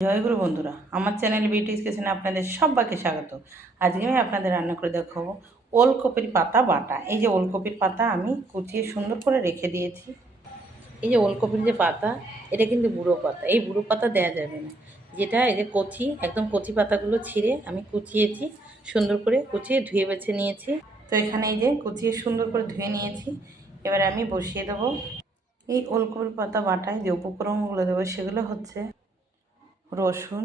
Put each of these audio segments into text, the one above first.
জয়গুরু বন্ধুরা, আমার channel beauties কিচেনে আপনাদের সবাইকে স্বাগত। আজকে আমি আপনাদের রান্না করে দেখাবো ওলকপির পাতা বাটা। এই যে ওলকপির পাতা আমি কুচিয়ে সুন্দর করে রেখে দিয়েছি। এই যে ওলকপির যে পাতা, এটা কিন্তু বুড়ো পাতা, এই বুড়ো পাতা দেওয়া যাবে না। যেটা এই যে কচি, একদম কচি পাতাগুলো ছিঁড়ে আমি কুচিয়েছি, সুন্দর করে কুচিয়ে ধুয়ে বেছে নিয়েছি। তো এখানে এই যে কুচিয়ে সুন্দর করে ধুয়ে নিয়েছি। এবার আমি বসিয়ে দেবো এই ওলকপির পাতা বাটায় যে উপকরণগুলো দেবো সেগুলো হচ্ছে রসুন,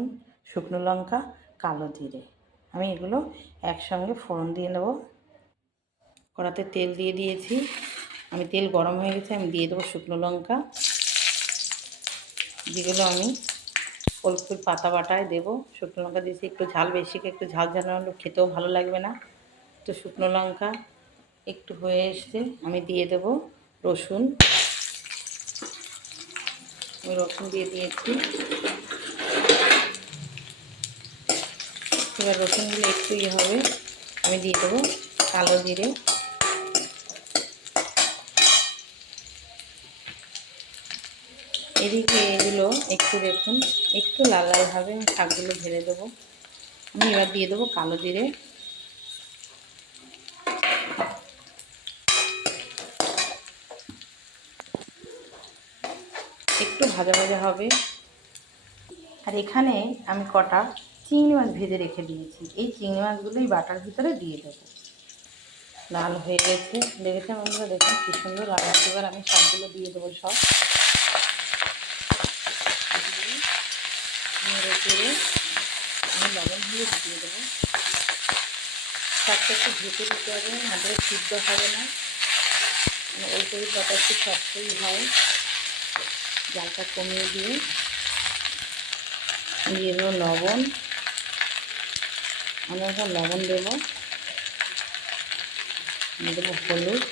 শুকনো লঙ্কা, কালো জিরে। আমি এগুলো একসঙ্গে ফোড়ন দিয়ে নেব। কড়াতে তেল দিয়ে দিয়েছি, আমি তেল গরম হয়ে গেছে, আমি দিয়ে দেবো শুকনো লঙ্কা, যেগুলো আমি ওলকপির পাতা বাটায় দেবো। শুকনো লঙ্কা দিয়েছি, একটু ঝাল বেশি, একটু ঝাল ঝাল হলে খেতেও ভালো লাগবে না। তো শুকনো লঙ্কা একটু হয়ে এসছে, আমি দিয়ে দেবো রসুন। আমি রসুন দিয়ে দিয়েছি। এবার রসুনগুলো একটু হবে, আমি দিয়ে দেবো কালো জিরে। এদিকে এগুলো একটু দেখুন, একটু লাল লালভাবে আমি শাকগুলো ভেজে দেবো। আমি এবার দিয়ে দেবো কালো জিরে। একটু ভাজা ভাজা হবে। আর এখানে আমি কটা চিংড়ি মাছ ভেজে রেখে দিয়েছি, এই চিংড়ি মাছগুলোই বাটার ভিতরে দিয়ে দেবো। লাল হয়ে গেছে, লেগেছে বন্ধুরা, দেখুন কী সুন্দর লাগাচ্ছে। এবার আমি শাকগুলো দিয়ে দেবো সব নেড়ে চেড়ে আমি লবণ দিয়ে দিয়ে দেবো। শাকটা একটু ঢেকে দিতে হবে, নাহলে সিদ্ধ হবে না। ওলকপির পাতা একটু শক্তই হয়। জালটা কমিয়ে দিয়ে দেবো লবণ। আমি এখন লবণ দেবো, দেবো হলুদ।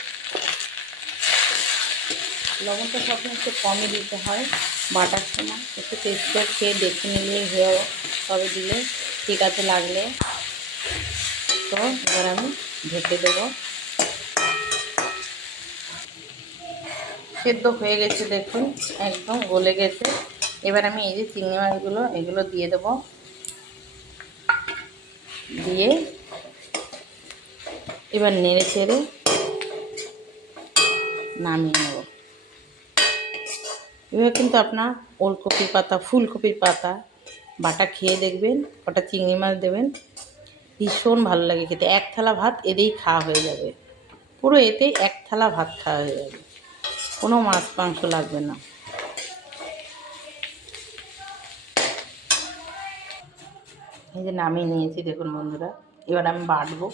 লবণটা সবসময় একটু কমই দিতে হয় বাটার সময়, একটু টেস্টটা খেয়ে দেখে নিলেই হয়ে, তবে দিলে ঠিক আছে লাগলে। তো এবার আমি ঢেকে দেবো। সেদ্ধ হয়ে গেছে দেখুন, একদম গলে গেছে। এবার আমি এই যে চিংড়ি মাছগুলো এগুলো দিয়ে দেবো, দিয়ে এবার নেড়ে চেড়ে নামিয়ে নেব। এবার কিন্তু আপনার ওলকপির পাতা, ফুলকপির পাতা বাটা খেয়ে দেখবেন, কটা চিংড়ি মাছ দেবেন, ভীষণ ভালো লাগে খেতে। এক থালা ভাত এতেই খাওয়া হয়ে যাবে, পুরো এতেই এক থালা ভাত খাওয়া হয়ে যাবে, কোনো মাছ মাংস লাগবে না। এই যে নামিয়ে নিয়েছি দেখুন বন্ধুরা। এবার আমি বাটবো,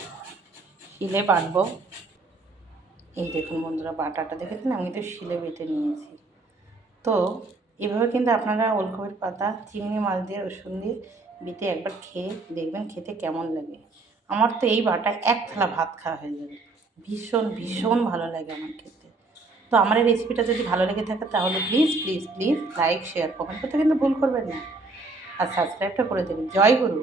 শিলে বাটবো। এই দেখুন বন্ধুরা, বাটাটা দেখেছেন, আমি তো শিলে বেটে নিয়েছি। তো এভাবে কিন্তু আপনারা ওলকপির পাতা চিংড়ি মাছ দিয়ে রসুন দিয়ে বেটে একবার খেয়ে দেখবেন খেতে কেমন লাগে। আমার তো এই বাটা এক থালা ভাত খাওয়া হয়ে যাবে, ভীষণ ভীষণ ভালো লাগে আমার খেতে। তো আমার এই রেসিপিটা যদি ভালো লেগে থাকে তাহলে please please please like share comment করতে কিন্তু ভুল করবেন না, আর সাবস্ক্রাইবটা করে দেবেন। জয় গুরু।